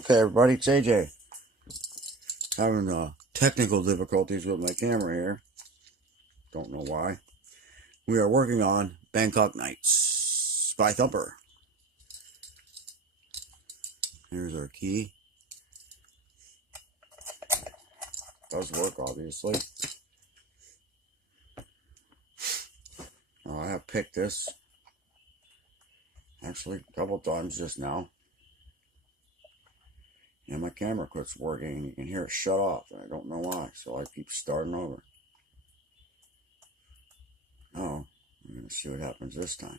Okay, everybody, it's AJ. Having technical difficulties with my camera here. Don't know why. We are working on Bangkok Nights by Thumper. Here's our key. Does work, obviously. I have picked this actually a couple times just now. And my camera quits working and you can hear it shut off. And I don't know why, so I keep starting over. Oh, I'm going to see what happens this time.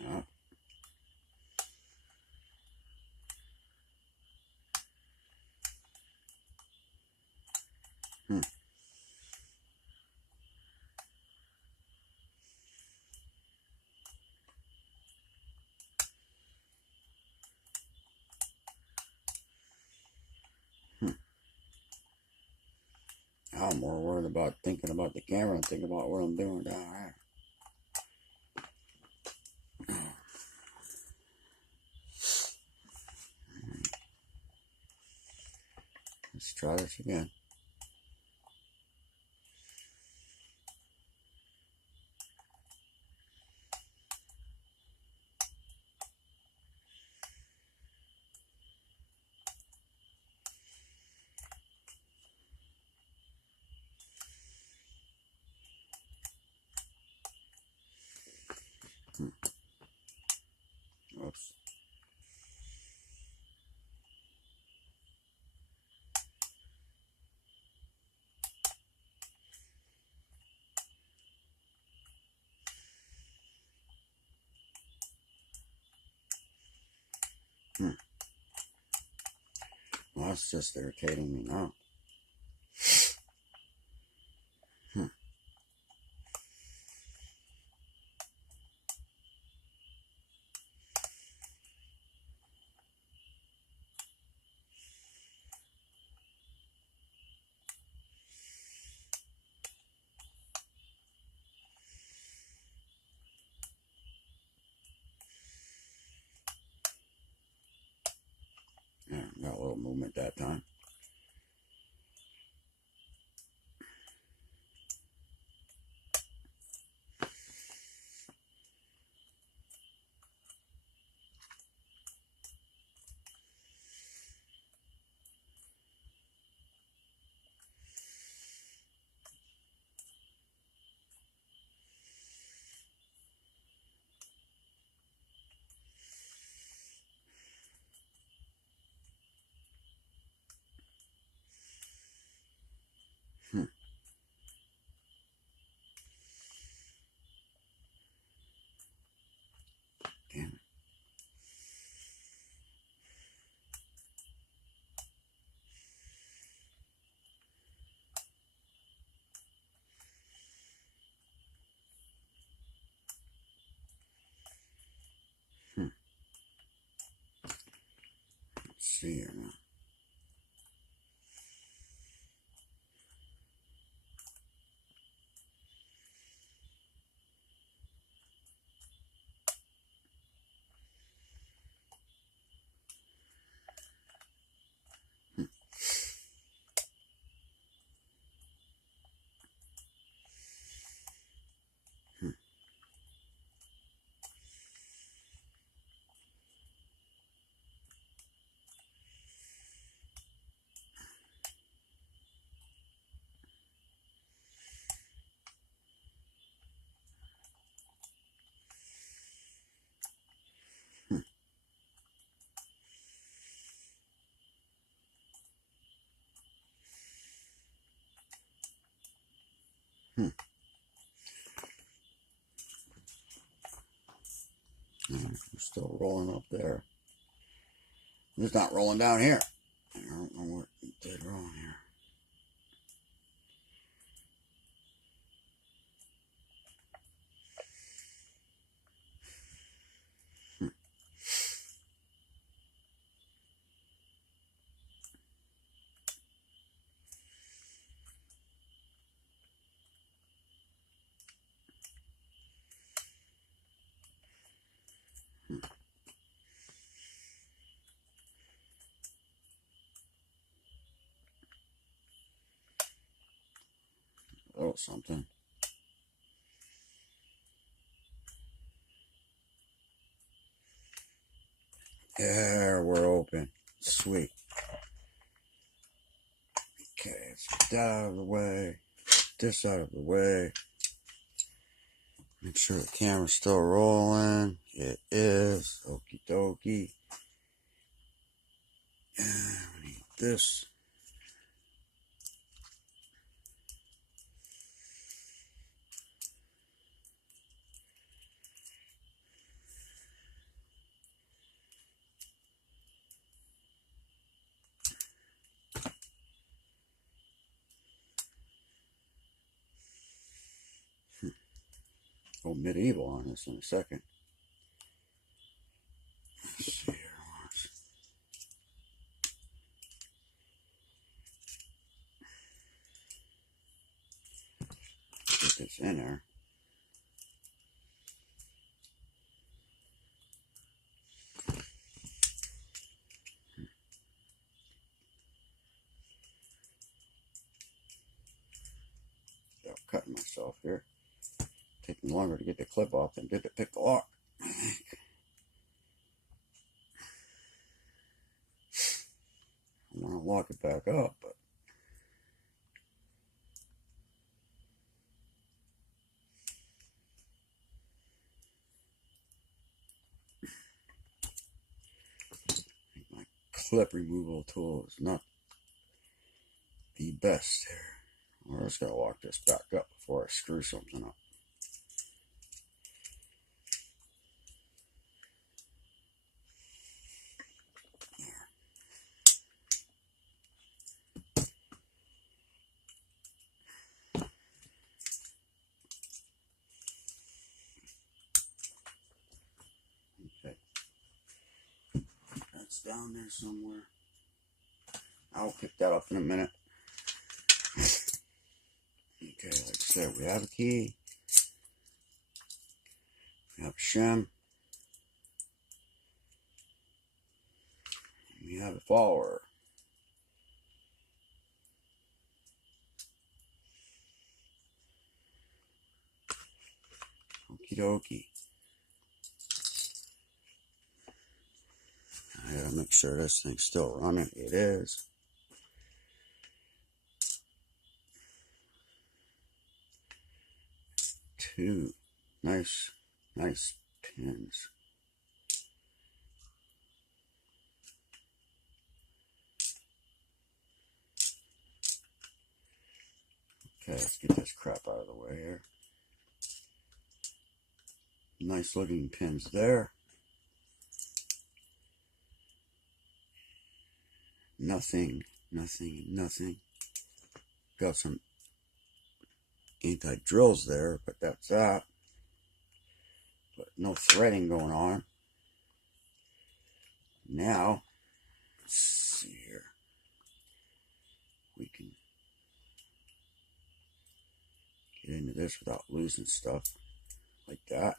Yeah. Hmm. Hmm. Now I'm more worried about thinking about the camera and thinking about what I'm doing down there. Let's try this again. Oops. Hmm. Well, that's just irritating me now. Hmm. Yeah, got a little movement that time. rolling up there. It's not rolling down here. I don't know what it did wrong here. A little something. There, we're open. Sweet. Okay, let's get that out of the way. This out of the way. Make sure the camera's still rolling. It is. Okie dokie. And we need this. Go medieval on this in a second. Let's see here. Get this in there. I'm cutting myself here. Taking longer to get the clip off than did to pick the lock. I want to lock it back up, but my clip removal tool is not the best here. We're just going to lock this back up before I screw something up. Okay. That's down there somewhere. I'll pick that up in a minute. Okay, like I said, we have a key. We have a shim. We have a follower. Okie dokie. I gotta make sure this thing's still running. It is. Two nice pins. Okay, let's get this crap out of the way here. Nice looking pins there. Nothing. Got some anti-drills there, but that's that. But no threading going on. Now, let's see here. We can get into this without losing stuff like that.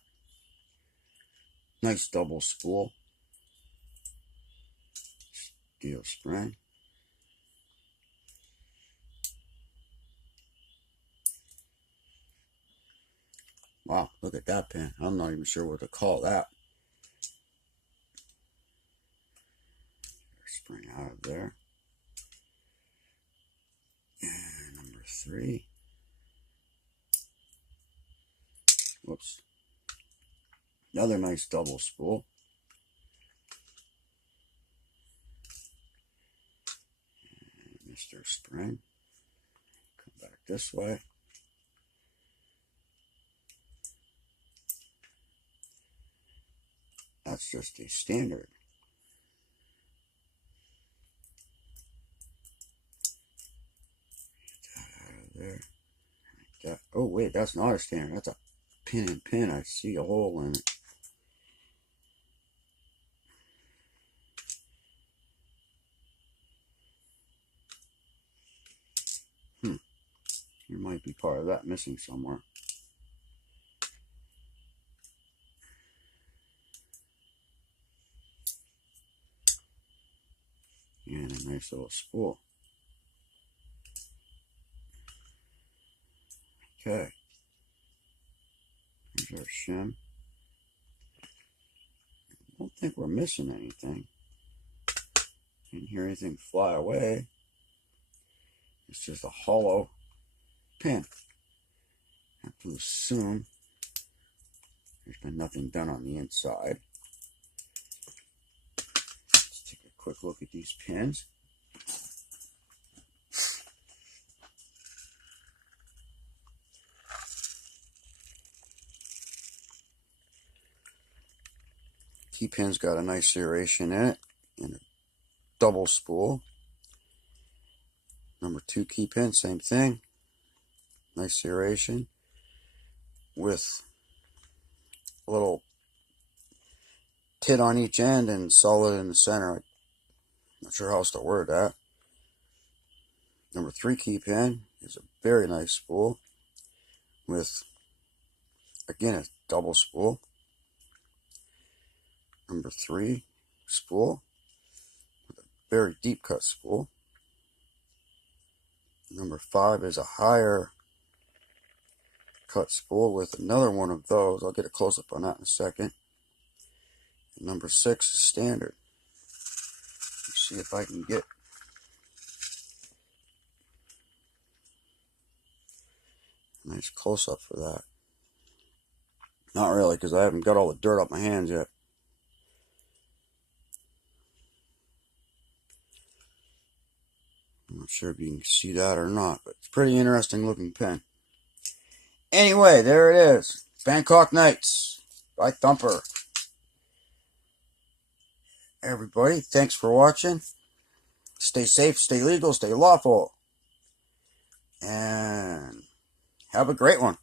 Nice double spool. Steel spring. Wow, look at that pin. I'm not even sure what to call that. Spring out of there. And number 3. Whoops. Another nice double spool. And Mr. Spring. Come back this way. That's just a standard. Get that out of there. Like that. Oh wait, that's not a standard. That's a pin and pin. I see a hole in it. There might be part of that missing somewhere. And a nice little spool. Okay. Here's our shim. I don't think we're missing anything. Didn't hear anything fly away. It's just a hollow pin. I have to assume there's been nothing done on the inside. Let's take a quick look at these pins. T-pin's got a nice serration in it and a double spool. Number 2 key pin, same thing. Nice serration with a little tit on each end and solid in the center. I'm not sure how else to word that. Number 3 key pin is a very nice spool with, again, a double spool. Number 3 spool with a very deep cut spool. Number 5 is a higher cut spool with another one of those. I'll get a close up on that in a second. And number 6 is standard. Let's see if I can get a nice close up for that. Not really, because I haven't got all the dirt off my hands yet. I'm not sure if you can see that or not, but it's a pretty interesting looking pen. Anyway, there it is. Bangkok Nights by Thumper. Everybody, thanks for watching. Stay safe, stay legal, stay lawful. And have a great one.